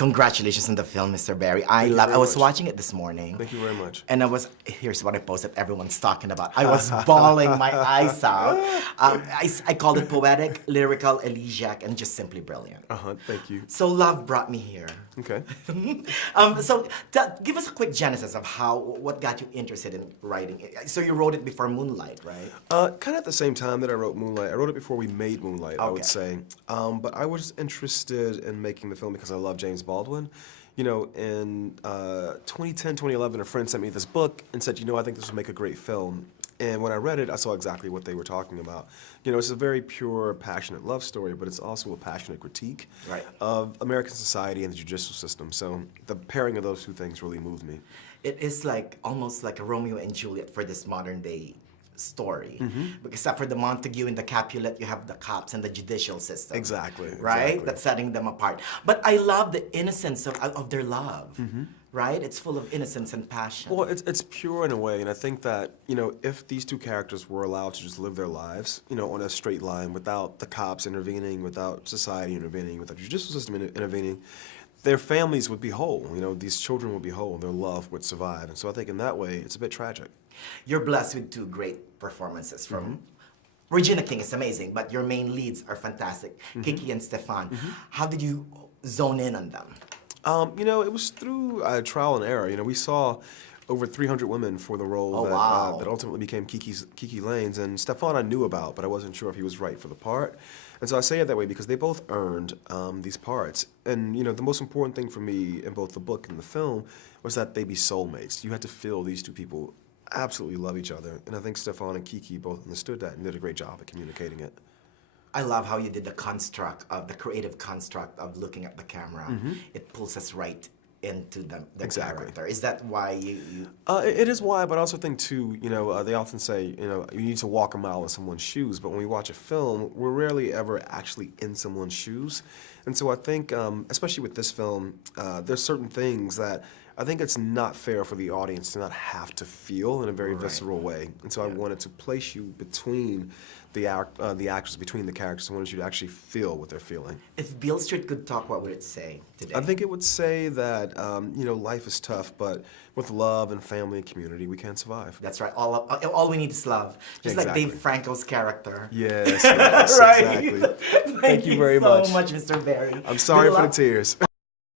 Congratulations on the film, Mr. Barry. Thank you I very was much. watching it this morning. Thank you very much. And here's what I posted, everyone's talking about. I was bawling my eyes out. I called it poetic, lyrical, elegiac, and just simply brilliant. Thank you. So love brought me here. Okay. Give us a quick genesis of what got you interested in writing. So you wrote it before Moonlight, right? Kind of at the same time that I wrote Moonlight. I wrote it before we made Moonlight, I would Okay. say. But I was interested in making the film because I love James Baldwin. You know, in 2010, 2011, a friend sent me this book and said, you know, I think this would make a great film. And when I read it, I saw exactly what they were talking about. You know, it's a very pure, passionate love story, but it's also a passionate critique of American society and the judicial system. So the pairing of those two things really moved me. It is almost like a Romeo and Juliet for this modern day story. Except for the Montague and the Capulet, you have the cops and the judicial system. Exactly. Right? Exactly. That's setting them apart. But I love the innocence of their love. Right? It's full of innocence and passion. Well, it's pure in a way, and I think that, you know, if these two characters were allowed to just live their lives, you know, on a straight line, without the cops intervening, without society intervening, without the judicial system intervening, their families would be whole. You know, these children would be whole, their love would survive. And so I think in that way, it's a bit tragic. You're blessed with two great performances from Regina King is amazing, but your main leads are fantastic, Kiki and Stefan. How did you zone in on them? You know, it was through trial and error. You know, we saw over 300 women for the role that ultimately became Kiki Lane's, and Stefan I knew about, but I wasn't sure if he was right for the part. And so I say it that way because they both earned these parts. And, you know, the most important thing for me in both the book and the film was that they be soulmates. You had to feel these two people absolutely love each other. And I think Stefan and Kiki both understood that and did a great job at communicating it. I love how you did the creative construct of looking at the camera. It pulls us right into the character. Is that why you... It is why, but I also think too, you know, they often say, you know, you need to walk a mile in someone's shoes, but when we watch a film, we're rarely ever actually in someone's shoes. And so I think, especially with this film, there's certain things that I think it's not fair for the audience to not have to feel in a very visceral way. And so I wanted to place you between the actors, between the characters. I wanted you to actually feel what they're feeling. If Beale Street could talk, what would it say today? I think it would say that, you know, life is tough, but with love and family and community, we can survive. That's right. All we need is love. Just like Dave Franco's character. Yes, yes, right? exactly. Thank you very much. much. Thank you so much, Mr. Barry. I'm sorry for the tears.